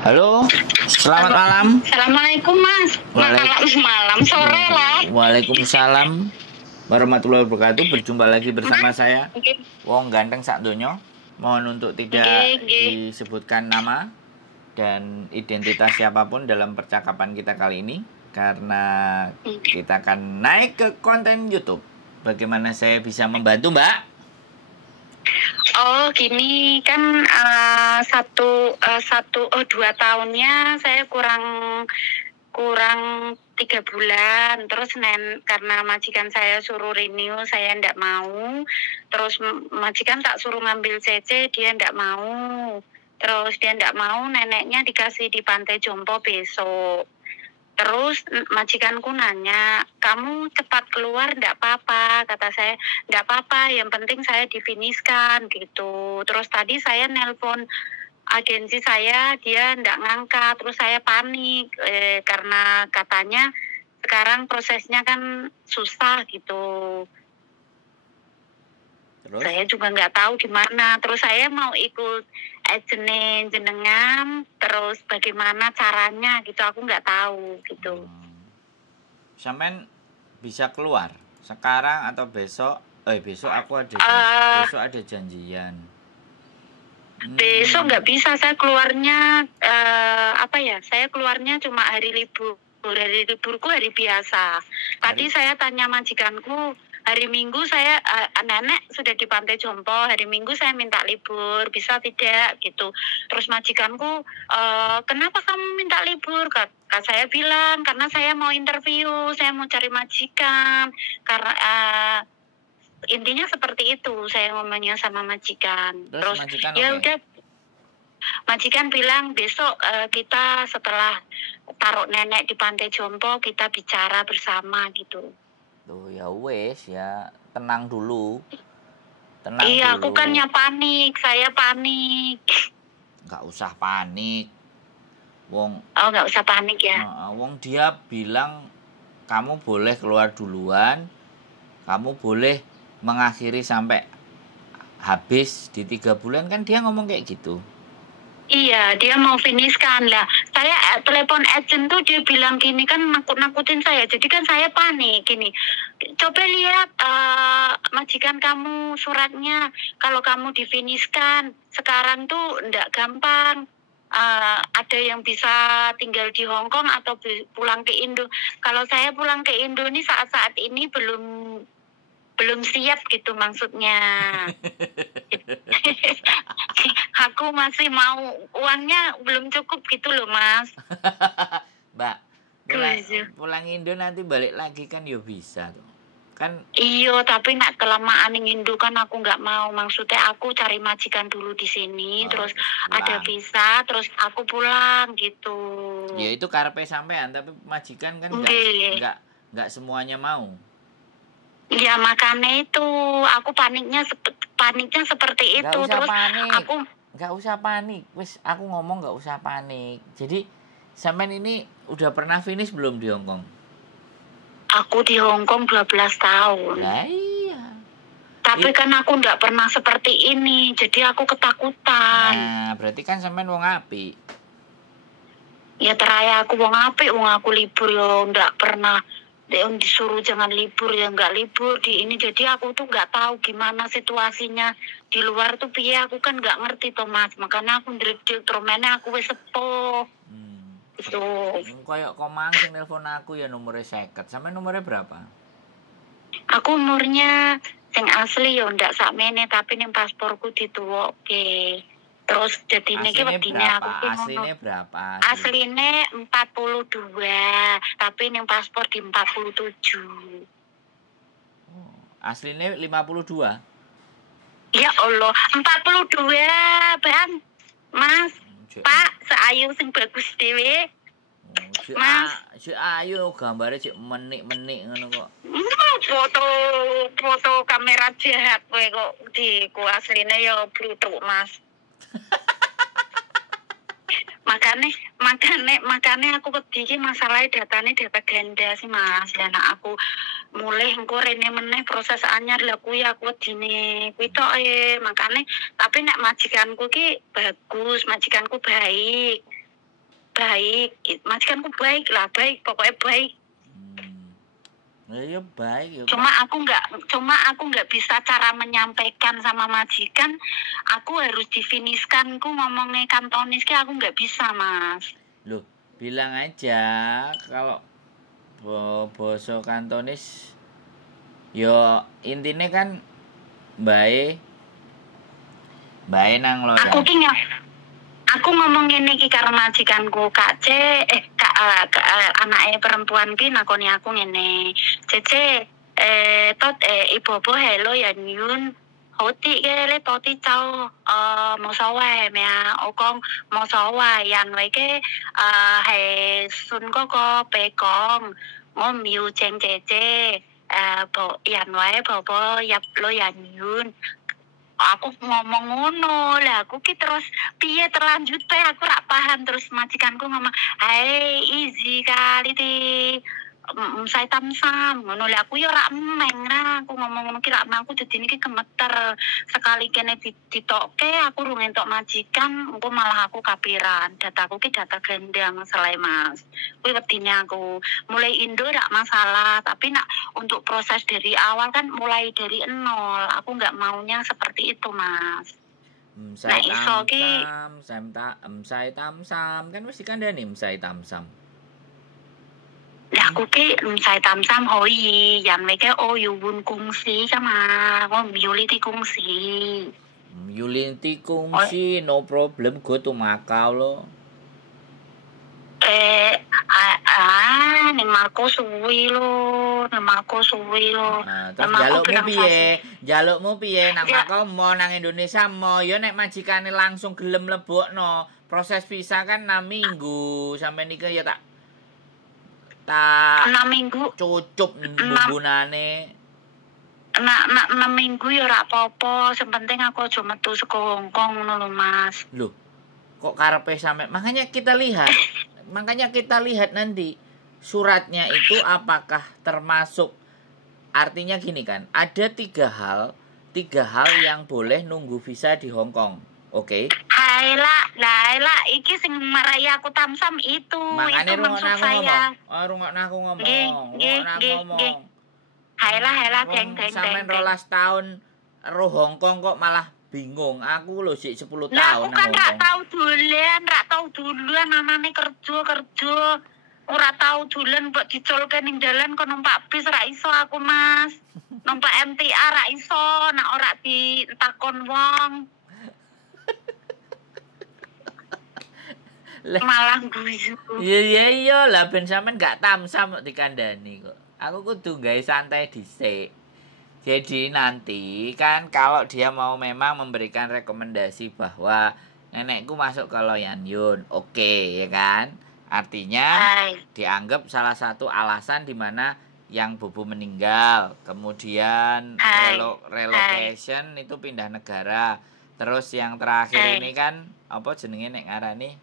Halo, selamat malam. Assalamualaikum Mas. Malam sore lah. Waalaikumsalam warahmatullahi wabarakatuh. Berjumpa lagi bersama saya, Nggih, Wong Ganteng Sak Donya. Mohon untuk tidak nggih. disebutkan nama dan identitas siapapun dalam percakapan kita kali ini, karena kita akan naik ke konten YouTube. Bagaimana saya bisa membantu, Mbak? Oh gini kan 2 tahunnya saya kurang 3 bulan, terus karena majikan saya suruh renew saya ndak mau, terus majikan tak suruh ngambil CC dia ndak mau, terus dia ndak mau neneknya dikasih di Pantai Jompo besok. Terus majikanku nanya, kamu cepat keluar ndak apa-apa? Kata saya, ndak apa-apa, yang penting saya difiniskan gitu. Terus tadi saya nelpon agensi saya, dia ndak ngangkat, terus saya panik karena katanya sekarang prosesnya kan susah gitu. Terus? Saya juga nggak tahu gimana. Terus saya mau ikut agennya jenengan, terus bagaimana caranya gitu, aku nggak tahu gitu. Sampean bisa keluar sekarang atau besok? Besok aku ada besok ada janjian. Besok nggak bisa, saya keluarnya saya keluarnya cuma hari libur. Hari liburku hari biasa. Tadi saya tanya majikanku, hari Minggu saya nenek sudah di Pantai Jompo, hari Minggu saya minta libur, bisa tidak gitu. Terus majikanku, kenapa kamu minta libur? Kak saya bilang karena saya mau interview, saya mau cari majikan, karena intinya seperti itu saya ngomongnya sama majikan. Terus majikan ya udah, majikan bilang besok kita setelah taruh nenek di Pantai Jompo kita bicara bersama gitu. Tuh ya wes ya, tenang dulu. Iya, aku kan panik, saya panik. Nggak usah panik. Wong. Oh, nggak usah panik ya. Wong dia bilang kamu boleh keluar duluan, kamu boleh mengakhiri sampai habis di 3 bulan, kan dia ngomong kayak gitu. Iya, dia mau finishkan lah. Saya telepon agent tuh dia bilang gini, kan nakut-nakutin saya. Jadi kan saya panik gini. Coba lihat majikan kamu suratnya. Kalau kamu difinishkan sekarang tuh ndak gampang. Ada yang bisa tinggal di Hong Kong atau pulang ke Indo. Kalau saya pulang ke Indo nih saat-saat ini belum siap gitu maksudnya. Aku masih mau, uangnya belum cukup gitu loh Mas. Mbak, pulang Indo nanti balik lagi kan ya bisa tuh. Kan iyo, tapi nak kelamaan ning Indo kan aku nggak mau. Maksudnya aku cari majikan dulu di sini, terus ada visa, terus aku pulang gitu. Ya itu karepe sampean, tapi majikan kan nggak semuanya mau. Iya, makanya itu aku paniknya seperti itu. Terus panik. aku nggak usah panik. Wis aku ngomong nggak usah panik. Jadi sampean ini udah pernah finish belum di Hong Kong? Aku di Hong Kong 12 tahun. Nah, iya. Tapi kan aku nggak pernah seperti ini, jadi aku ketakutan. Nah, berarti kan sampean wong apik. Ya teraya aku wong apik, wong aku libur ya nggak pernah disuruh jangan libur ya nggak libur di ini. Jadi aku tuh nggak tahu gimana situasinya di luar tuh piye, aku kan nggak ngerti toh Mas. Makanya aku ndredeg tromene aku wis sepuh. Itu. Kayak komang sing nelpon aku ya nomornya 50. Sampe nomornya berapa? Aku umurnya sing asli ya ndak sakmene, tapi ning pasporku dituwokke. Terus jadi niki wedine aku asline berapa? Asline 42, tapi ning paspor di 47. Oh, asline 52. Ya Allah, 42, Bang. Mas, Pak, seayu sing bagus dhewe. Mas, si ayu gambare cek menik-menik ngono kok. Foto kamera jahat kowe kok diku asline ya brutuk, Mas. makane aku wedi iki masalahe data ganda sih Mas. Dan aku mulai engko rene meneh proses anyar lah kuwi aku wedine kuwi tok makane. Tapi nek majikanku ki bagus, majikanku baik. baik. Majikanku baik lah, baik, pokoknya baik. Ya baik ya. Cuma aku nggak bisa cara menyampaikan sama majikan. Aku harus difiniskan. Aku ngomongnya kantonis ki aku nggak bisa, Mas. Loh, bilang aja kalau boso kantonis yo intine kan bae nang loyang. Aku ngomong ngene iki karo majikanku, Kak C, anake perempuan ki nakoni aku ngene. Cece, ibu hello ya nyun. Hoti ke le toti chao mo so wa mea okong mo so wa yan wei ke he sun ko pe kong ngo miu cheng cece bo yan wei bo yap lo yan nyun. Aku ngomong ngono lah, aku ki terus piye terlanjut aku rak paham. Terus majikanku ngomong, "Hai, easy kali ti. Saya tamsam." Ngono lah aku yo rak meng lah. Aku ngomong ngono ki rak aku dadi niki gemeter. Sekali kene ditokke aku rung entuk majikan, engko malah aku kapiran. Dataku ki data gendang selai Mas. Kuwi wedine aku. Mulai Indo rak masalah, tapi nak untuk proses dari awal kan mulai dari nol. Aku nggak maunya seperti itu, Mas. Saya tamsam kan mesti kandhane saya tamsam. Lah aku ki saya tamsam hoi, yang mereka yubun kungsi sama, Yuli ti kungsi. Yuli kungsi no problem, go to Macau lo. Ning Marco suwi lo. Terus jalukmu piye nang Macau mau nang Indonesia mau yo nek majikane langsung gelem lebokno. Proses visa kan 6 minggu sampai niki ya tak 6 minggu cucup bumbunane. 6 minggu ya ora apa-apa, sing penting aku aja metu saka Hongkong ngono lho Mas. Loh, kok karepe sampe makanya kita lihat nanti suratnya itu apakah termasuk, artinya gini kan, ada tiga hal yang boleh nunggu visa di Hong Kong. Oke. Lah, iki sing marai aku tamsam itu. Makanya itu maksud saya. Rungokno aku ngomong. Haila, geng. Sampai 12 tahun roh Hong Kong kok malah bingung. Aku lho sik 10 tahun. Lah aku kan rak tau duluan anane kerja. Ora tau dolen mbok diculke ning dalan kok numpak bis ra iso aku, Mas. Numpak MTA ra iso, nek ora ditakon wong. Malah guyu. Iya lah ben sampean gak tamsam kok dikandani kok. Aku kudu gawe santai dhisik. Jadi nanti kan kalau dia mau memang memberikan rekomendasi bahwa nenekku masuk ke Loyan Yun, oke, ya kan? Artinya dianggap salah satu alasan di mana yang Bobo meninggal, kemudian relocation itu pindah negara. Terus yang terakhir ini kan apa jenenge nek ngarani?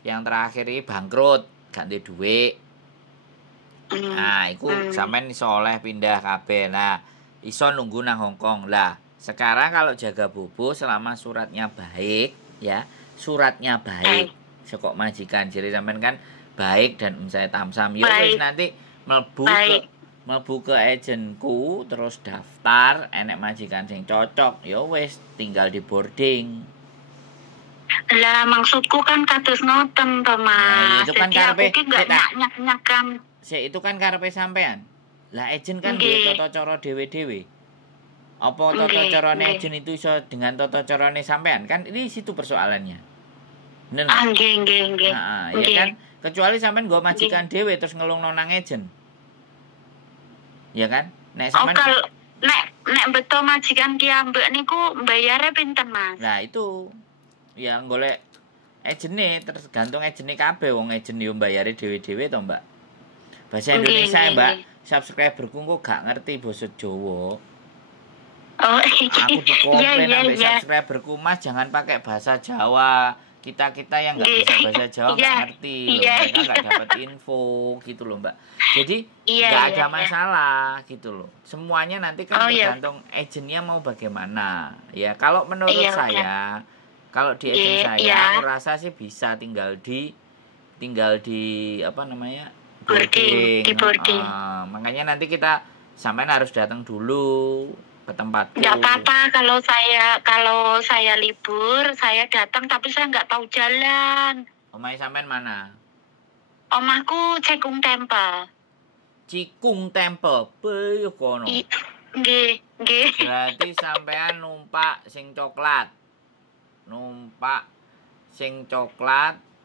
Yang terakhir ini bangkrut, gak ndek duit. Nah, iku sampean iso oleh pindah kabeh. Nah, iso nunggu nang Hong Kong. Lah, sekarang kalau jaga Bobo selama suratnya baik, ya. Suratnya baik. Sekok majikan jadi sampean kan baik dan saya tamsam. Yo wis nanti mlebu ke agenku terus daftar, enek majikan sing cocok, yo wis tinggal di boarding. Lah maksudku kan kados ngoten to, Mas. Nah, itu kan karepe nyak-nyakan. Itu kan karepe sampean. Lah agen kan duwe tata cara dhewe-dhewe. Apa tata carane agen itu iso dengan tata carane sampean? Kan ini situ persoalannya. Bener. Nggih. Nah, ya kan kecuali sampean nggo majikan dhewe terus ngelungno nang agen. Ya kan? Nek sampean nek beto majikan ki ambek niku bayare pinten, Mas? Nah, itu ya golek agene tergantung agene kabeh wong agen yo mbayare dhewe-dhewe to, Mbak. Bahasa Indonesia, Mbak. Subscriberku kok gak ngerti basa Jawa. Oh, aku dikomplain sampai subscriberku, Mas jangan pakai bahasa Jawa. Kita yang nggak bisa bahasa Jawa nggak ngerti, mereka nggak dapat info gitu loh, Mbak. Jadi nggak ada masalah gitu loh. Semuanya nanti kan tergantung agennya mau bagaimana. Ya kalau menurut saya, kalau di agen saya, aku rasa sih bisa tinggal di tinggal di apa namanya? Boarding, di boarding. Makanya nanti kita sampean harus datang dulu ke tempatku. Nggak apa-apa kalau saya libur, saya datang tapi saya nggak tahu jalan. Omahe sampean mana? Omahku Cekung Temple. Cikung Temple, yo kono. Nggih. Berarti sampean numpak sing coklat.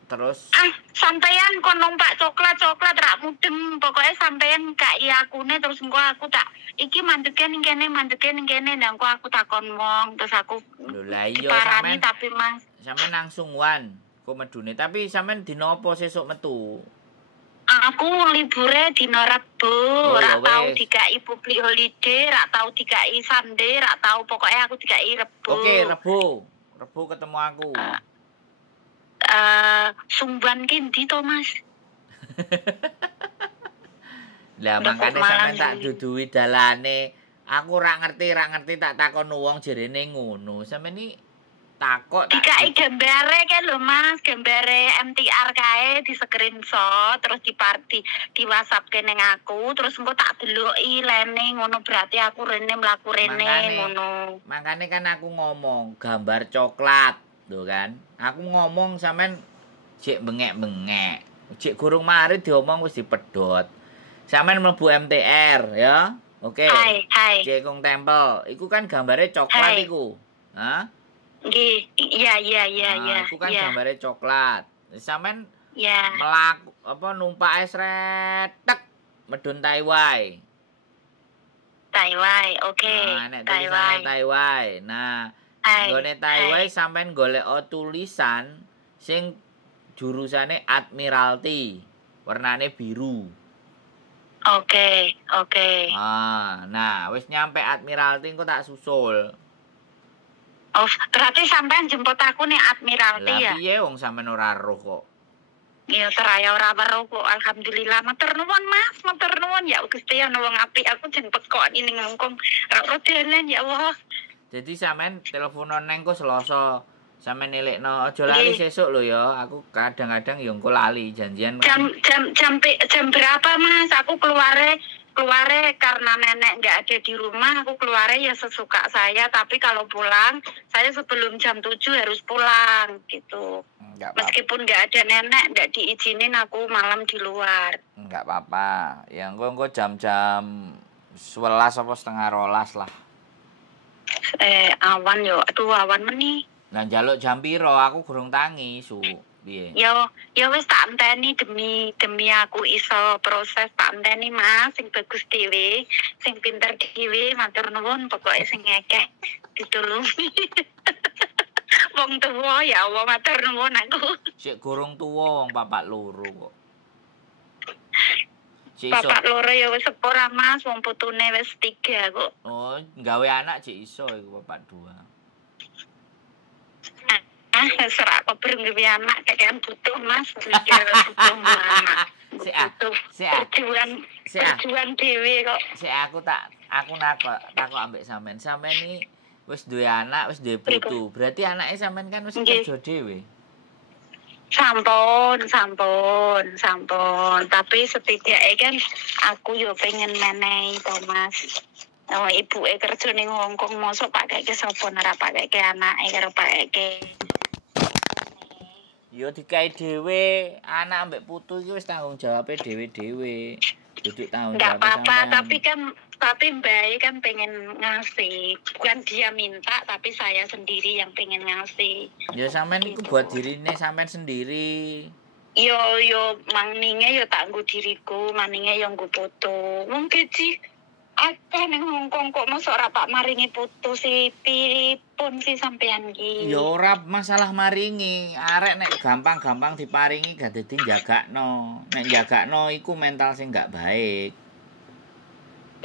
Terus Sampeyan kon numpak coklat rak mudeng. Pokoknya sampeyan gak akune terus engko aku tak iki mandeke ning kene nang aku takon wong terus aku lho lah iya diparani sampean. tapi Mas. Sampean langsung wan kok medune tapi sampean dino apa sesuk metu? Aku libure dina Rebo, ya tau wes. dikai public holiday, rak tau dikai Sunday, rak tau pokoknya aku dikai Rebo. Oke, Rebo ketemu aku. Sumban ki ndi to, Mas? Lah makane sampean tak dudui dalane. Aku ora ngerti tak takon wong jerene ngono. Sampeyan iki takok tak dikai gambare kan lho Mas, gambare MTR kae di screenshot terus di WhatsApp ke ning aku terus engko tak deloki lene ngono berarti aku rene mlaku rene ngono. Makane kan aku ngomong gambar coklat lho kan. Aku ngomong sampean jek bengek-bengek. Jek gurung mari diomong wis dipedhot. Sampean mlebu MTR ya. Oke. Hai. Cekung Temple. Iku kan gambare coklat iku. Hah? Nggih, iya. Itu kan gambarnya coklat. Sampean ya numpak esret tek medun Taiwai. Oke. Nek tulisane Taiwai. Nah, nggone Taiwai sampean golek tulisan sing jurusane Admiralty, warnane biru. Oke. Nah, wis nyampe Admiralty engko tak susul. Oh, berarti sampean jemput aku nih Admiralty ya? Lah piye wong sampean ora roh kok. Iya, teraya ora weruh kok. Alhamdulillah, matur nuwun Mas, matur nuwun ya Gusti ana wong apik aku jemput kok ini ngongkong. Ora dalan ya Allah. Jadi sampean teleponan neng kok Selasa. Sampeyan nilekno aja lali sesuk lho ya. Aku kadang-kadang ya engko lali janjian. Jam berapa Mas? Aku keluare karena nenek nggak ada di rumah, aku keluarnya ya sesuka saya. Tapi kalau pulang, saya sebelum jam 7 harus pulang gitu. Meskipun nggak ada nenek, nggak diizinin aku malam di luar. Nggak apa-apa. Ya engko jam-jam 11 apa setengah 12 lah. Awan yo, awan meni. Nah njaluk jam piro? Aku gurung tangi, Su. Piye? Ya wis tak enteni demi aku iso proses tak enteni Mas sing bagus dhewe, sing pinter dhewe, matur nuwun pokoke sing akeh ditulungi. Wong tuwa ya Allah matur nuwun aku. Sik gurung tuwa wong papat loro kok. Papat loro ya wis sepura Mas, wong putune wis 3 kok. Oh, gawe anak cek iso iku papat 2. Serak kok berenggawe anak kayak butuh Mas, butuh anak. Perjuangan dhewe kok. Aku nakok ambek sampean. Sampean iki wis duwe anak, wis duwe putu. Berarti anake sampean kan wis kerja dhewe. Sampun. Tapi setidaknya kan aku yo pengen menehi to Mas. Oh, ibuke kerja ning Hongkong mosok pakake sapa ora pakake anake karo pakake. Yo dikai dhewe, anak ambek putu iki wis tanggung jawabe dhewe-dhewe. Duduk tanggung jawab. Enggak apa-apa, tapi Mbak kan pengen ngasih. Bukan dia minta, tapi saya sendiri yang pengen ngasih. Ya sampean iku buat dirine sampean sendiri. Yo mangninge yo tak nggo diriku, mangninge yo nggo foto. Wong gaji akeh ning Hongkong kok mosok ora pak maringi putu si pun si sampean iki. Ya ora masalah maringi, arek nek gampang-gampang diparingi gak dadi njagakno. Nek njagakno iku mental sing gak baik.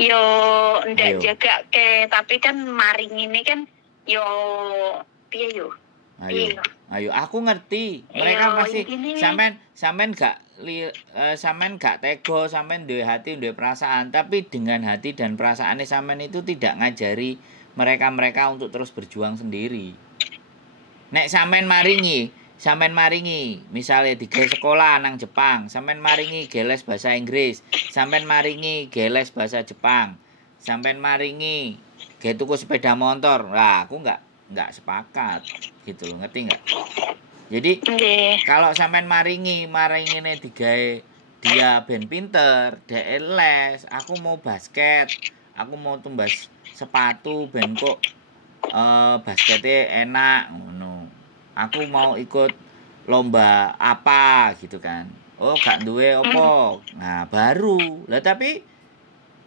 Yo ndak jagake, tapi kan maringine kan yo piye yo. Ayo aku ngerti. Mereka pasti sampean gak tego, sampean duwe hati, duwe perasaan, tapi dengan hati dan perasaannya sampean itu tidak ngajari mereka untuk terus berjuang sendiri. Nek sampean maringi, sampean maringi misale digawe sekolah nang Jepang, sampean maringi geles bahasa Inggris, sampean maringi geles bahasa Jepang, sampean maringi gawe tuku sepeda motor. Lah, aku enggak sepakat gitu loh, ngerti enggak? Jadi kalau sampean maringine digawe dia ben pinter, dhek les, aku mau basket, aku mau tumbas sepatu ben kok basketnya enak ngono. Aku mau ikut lomba apa gitu kan. Oh, gak duwe opo. Nah, baru. Lah tapi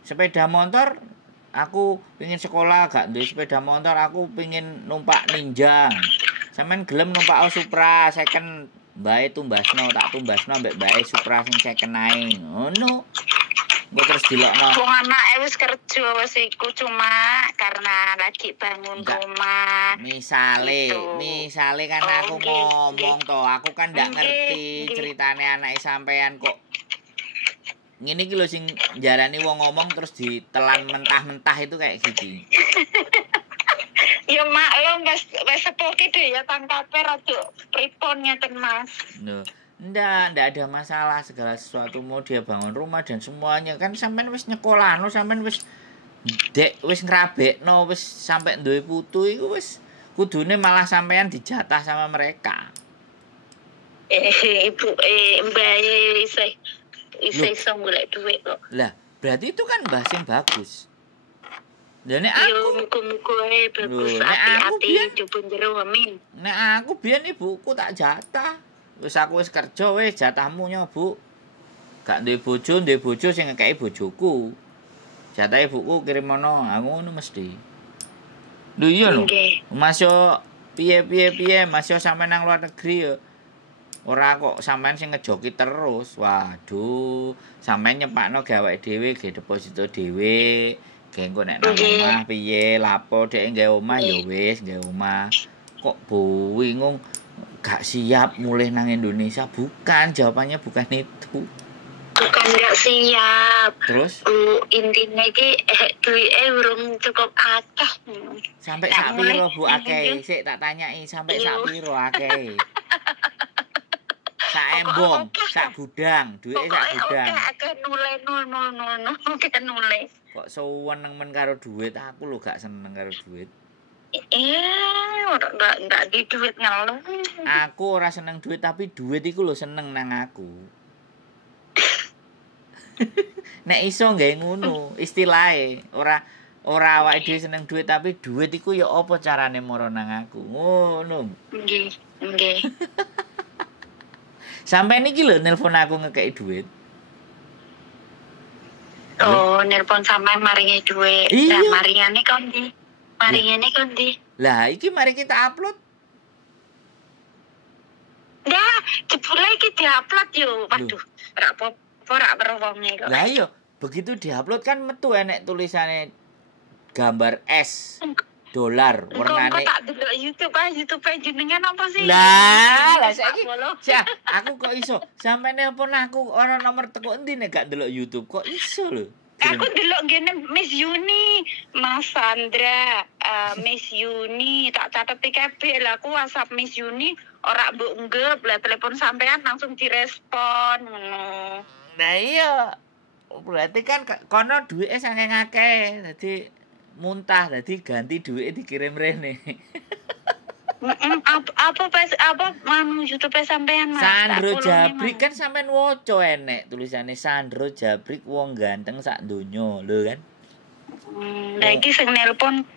sepeda motor aku pengin sekolah gak duwe sepeda motor, aku pengin numpak Ninja. Sampeyan gelem numpak Supra second bae tumbasno, tak tumbasno mbek bae Supra sing second ae. Ngono. Mbok terus dilokno. Wong anake wis kerja wis iku cuma karena lagi bangun rumah. Misale kan aku ngomong to, aku kan ndak ngerti ceritane anake sampean kok. Ngene iki lho sing jarani wong ngomong terus ditelan mentah-mentah itu kayak gitu. Ya maklum wis sepoki deh ya tangkape rada pripun ngeten Mas. Loh, ndak ada masalah, segala sesuatu mau dia bangun rumah dan semuanya kan sampean wis nyekolahno, sampean wis ngrabekno, wis sampe duwe putu iku wis kudune malah sampean dijatah sama mereka. Ibu mbae isih golek duit kok. Lah, berarti itu kan bahas yang bagus. Dan nek aku muga-muga bagus ati-ati dipun jero amin. Nek aku biyen ibuku tak jatah. Wis aku wis kerja wis jatahmu nyo, Bu. Gak duwe bojo sing ngekeki bojoku. Jatah ibuku kirimono, aku ngono mesti. Lho iya lho. Mas yo piye Mas yo sampe nang luar negeri yo. Ora kok sampean sing ngejoki terus. Waduh, sampean nyepakno gawe dhewe, ge deposito dhewe. Ge engko nek nang omah piye, lapo dhek nggawe omah ya wis nggawe omah. Kok bingung gak siap mulih nang Indonesia? Bukan, jawabannya bukan itu. Bukan gak siap. Terus? Intine iki duwike urung cukup akeh. Sampai sak piro Bu akeh? Sik tak tanyai, sampai sak piro akeh? Sak embong, sak gudang, duwike sak gudang. Oke, nule. Kok seneng men karo duit, aku lho gak seneng karo duit. Enggak di duit ngeluh. Aku ora seneng duit, tapi duit iku lho seneng nang aku. Nek iso nggae ngono, istilahe ora awake dhewe seneng duit, tapi duit iku ya apa carane moro nang aku. Ngono. Nggih. Sampai niki lho nelpon aku ngekeki duit. Oh, nelpon sampe maringi duit. Iya. Lah maringane kondi. Lah iki mari kita upload. Dah, jebule iki diupload yo. Waduh, ora apa-apa ora perwonge kok. Lah iya, begitu diupload kan metu enek tulisane gambar S dolar warnane. Kok tak delok YouTube jenengan apa sih? Lah saiki. Aku kok iso sampe nelpon aku ora nomor teko endi nek gak delok YouTube kok iso lho. Aku delok gene Miss Yuni, Mas Sandra, Miss Yuni, tak catet kabeh lah aku WhatsApp Miss Yuni ora mbok nggep lah telepon sampean langsung direspon ngono. Nah iya. Berarti kan kono duwike saking akeh dadi muntah, dadi ganti duwike dikirim rene. Apa YouTube sampean Mas? Sandro Jabrik kan sampean woco enek tulisane Sandro Jabrik wong ganteng sak donya lho kan. Lah iki sing nelpon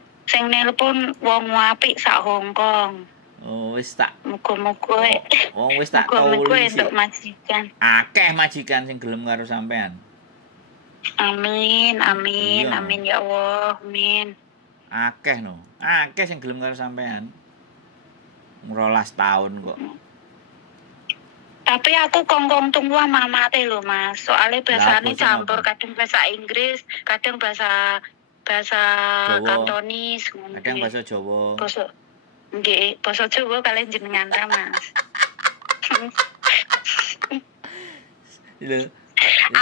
wong apik sak Hongkong. Oh wis tak. Muga-muga wong wis tak tulis. Untuk majikan. Akeh majikan sing gelem karo sampean. Amin ya Allah, amin. Akeh no. Akeh sing gelem karo sampean. 12 tahun kok. Tapi aku kongkong tunggu mamate lho Mas. Soalnya bahasane campur, kadang bahasa Inggris, kadang bahasa Kantonis, kadang bahasa Jawa. Nggih, basa Jawa kalian jenengan ta Mas. Lho.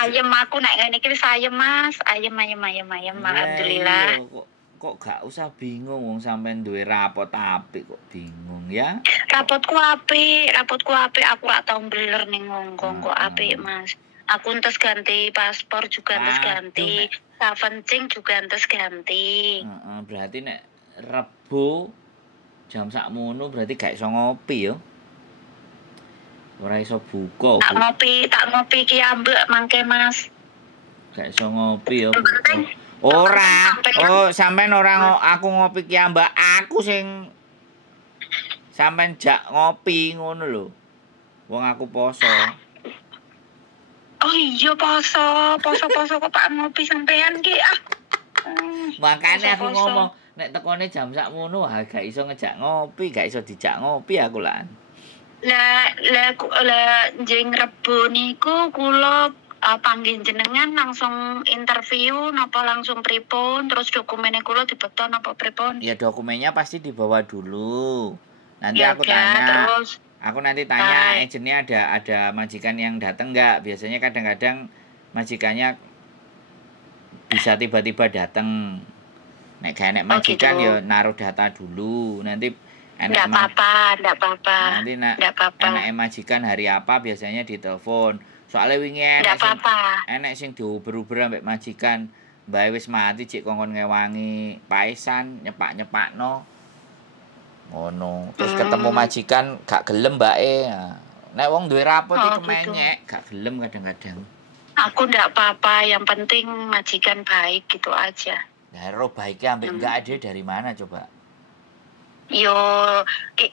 Ayem aku nek ngene iki wis ayem Mas, ayem alhamdulillah. kok gak usah bingung wong sampean duwe rapot apik kok bingung ya. Rapotku apik, aku ora tau beler ning Hongkong kok apik, Mas. Aku entes ganti paspor juga entes ganti, Savencing juga entes ganti. Berarti nek Rebo jam sakmono berarti gak iso ngopi yo. Ora iso buka. Tak ngopi ki ambek mangke, Mas. Gak iso ngopi yo. Ora. Oh, sampean ora aku ngopi ki ambak aku sing sampean jak ngopi ngono lho. Wong aku poso. Oh iya poso kok Pak ngopi sampean ki ah. Makane aku ngomong nek tekone jam sakmono gak iso ngejak ngopi, gak iso dijak ngopi aku lan. Lah jeng Rebo niku kula panggil jenengan langsung interview napa langsung pripun, terus dokumennya kula dibeton napa pripun? Ya dokumennya pasti dibawa dulu. Nanti ya, aku tanya. Terus aku nanti tanya agennya ada majikan yang datang enggak? Biasanya kadang-kadang majikannya bisa tiba-tiba datang. Nek gak enek majikan gitu. Ya naruh data dulu. Nanti enggak apa-apa. Nanti enek majikan hari apa biasanya ditelepon. Soalnya wingi enek sing diober-ober ambek majikan. Mbak wis mati cek kongkon ngewangi paisan nyepak-nyepakno. Ngono. Terus ketemu majikan gak gelem mbake. Nek wong duwe rapot iku menyek, gak gelem kadang-kadang. Aku ndak apa-apa, yang penting majikan baik gitu aja. Nah, roh baiknya ambek enggak ada dari mana coba? Yo,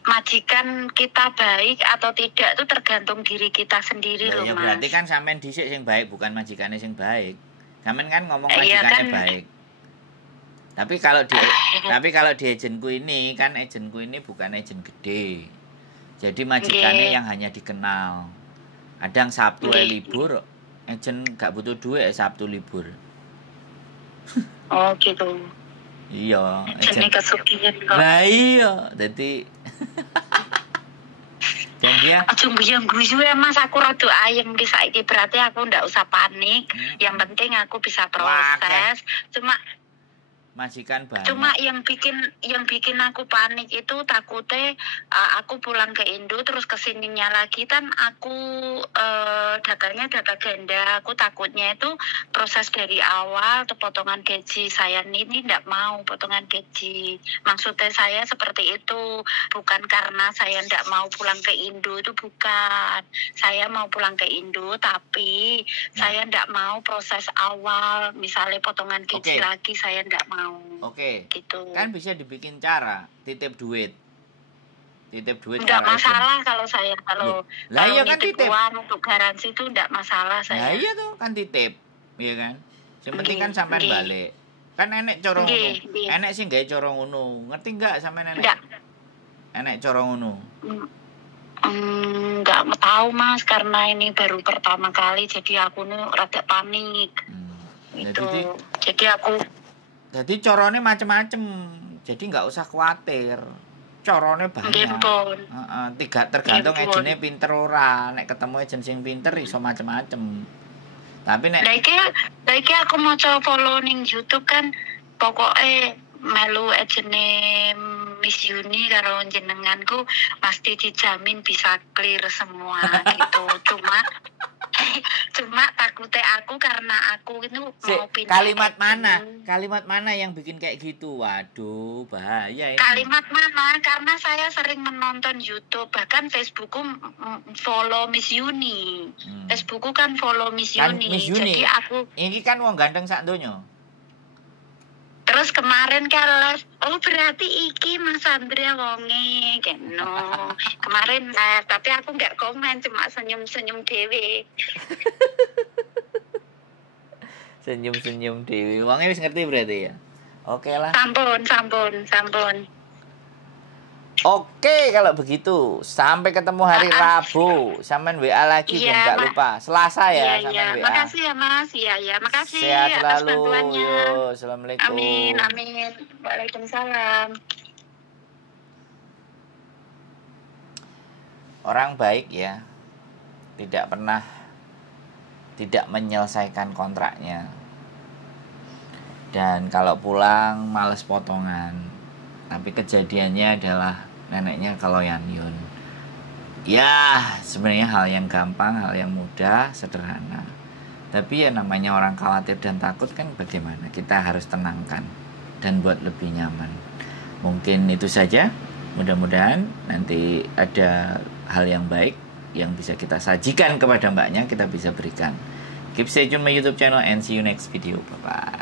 majikan kita baik atau tidak itu tergantung diri kita sendiri loh, ya, Mas. Berarti kan sampean dhisik sing baik, bukan majikannya sing baik. Sampean kan ngomong majikannya baik. Tapi kalau di agenku ini kan agenku ini bukan agen gede. Jadi majikannya yang hanya dikenal. Ada yang Sabtu libur, agen gak butuh duit Sabtu libur. Oh gitu. Iya, agen kesugihan kok. Nah iya, dadi dan dia guyu ya Mas, aku rada ayem ki saiki, berarti aku ndak usah panik. Yang penting aku bisa proses. Cuma majikan banyak. Cuma yang bikin aku panik itu takutnya aku pulang ke Indo terus kesininya lagi kan aku datanya data ganda. Aku takutnya itu proses dari awal atau potongan gaji saya ini tidak mau potongan gaji. Maksudnya saya seperti itu, bukan karena saya tidak mau pulang ke Indo, itu bukan. Saya mau pulang ke Indo tapi saya tidak mau proses awal, misalnya potongan gaji lagi saya tidak mau. Oke. Gitu. Kan bisa dibikin cara titip duit. Enggak masalah kalau saya kalau iya kan titip uang untuk garansi itu enggak masalah saya. Nah iya tuh kan titip. Iya kan? Yang penting kan sampean balik. Kan enek corong ngono. Enek sing gawe corong ngono. Ngerti enggak sampean enek? Enek corong ngono. Enggak tahu Mas, karena ini baru pertama kali jadi aku nih rada panik. Jadi corone macem-macem. Jadi nggak usah khawatir. Corone banyak. Tergantung agennya pinter ora. Nek ketemu agen sing pinter iso macem-macem. Tapi nek Daiki aku mau coba follow ning YouTube kan, pokoknya melu agennya Miss Yuni karo jenenganku pasti dijamin bisa clear semua gitu. Cuma takutnya aku karena aku itu mau pindah. Kalimat mana yang bikin kayak gitu? Waduh, bahaya ini. Kalimat mana? Karena saya sering menonton YouTube, bahkan Facebookku follow Miss Yuni. Facebookku kan follow Miss Yuni. Jadi aku ini kan wong ganteng sak donya. Terus kemarin kan berarti iki Mas Andrea wonge keno. Kemarin tapi aku nggak komen, cuma senyum-senyum dewe. Senyum-senyum dewe. Wonge wis ngerti berarti ya. Oke lah. Sampun. Oke, kalau begitu sampai ketemu hari Rabu. Sampean WA lagi jangan lupa. Selasa ya sampean WA. Makasih ya Mas. Iya, makasih sehat atas selalu. bantuannya. Yo, assalamualaikum. Amin. Waalaikumsalam. Orang baik ya tidak menyelesaikan kontraknya. Dan kalau pulang males potongan. Tapi kejadiannya adalah neneknya keloyan Yun. Ya, sebenarnya hal yang gampang, hal yang mudah, sederhana. Tapi ya namanya orang khawatir dan takut kan bagaimana? Kita harus tenangkan dan buat lebih nyaman. Mungkin itu saja. Mudah-mudahan nanti ada hal yang baik yang bisa kita sajikan kepada mbaknya, kita bisa berikan. Keep stay tune my YouTube channel and see you next video. Bye-bye.